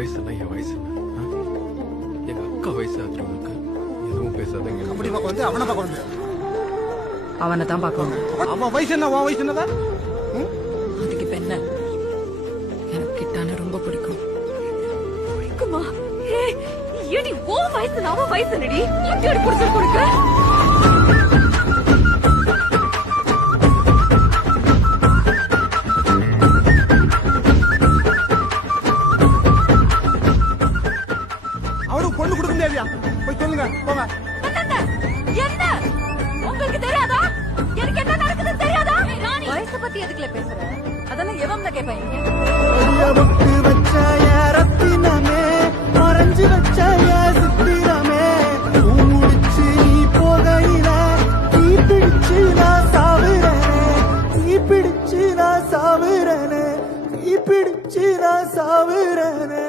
வயசுல என் வயசு எங்க அக்கா வயசு ஆச்சு உங்களுக்கு எதுவும் பேசாதீங்க. அப்படி பார்க்க வந்து அவனை பார்க்க வந்து அவனை தான் பார்க்கணும். அவன் வயசு என்ன உன் வயசு என்னதான்? அதுக்கு இப்ப என்ன? எனக்கு கிட்டான ரொம்ப பிடிக்கும். பிடிக்குமா? ஏடி ஓ வயசு அவ வயசு நடி எப்படி புடிச்சு கொடுக்க? அவனுக்கு பொண்ணு கொடுக்க முடியாதியா? போய் சொல்லுங்க போங்க. என்ன உங்களுக்கு தெரியாதா? எனக்கு என்ன நடக்குதுன்னு தெரியாதா? வயசு பத்தி எதுக்குல பேசுற? அதெல்லாம் எவன்ல கேட்பாங்க? விட்டு வச்சாய ரத்தினமே மறைஞ்சு வச்சாய சித்திரமே முடிச்சு நீ போகையில நீ பிடிச்சு நான் சாவுறனே நீ பிடிச்சு நான் சாவுறனே நீ பிடிச்சு நான் சாவுறனே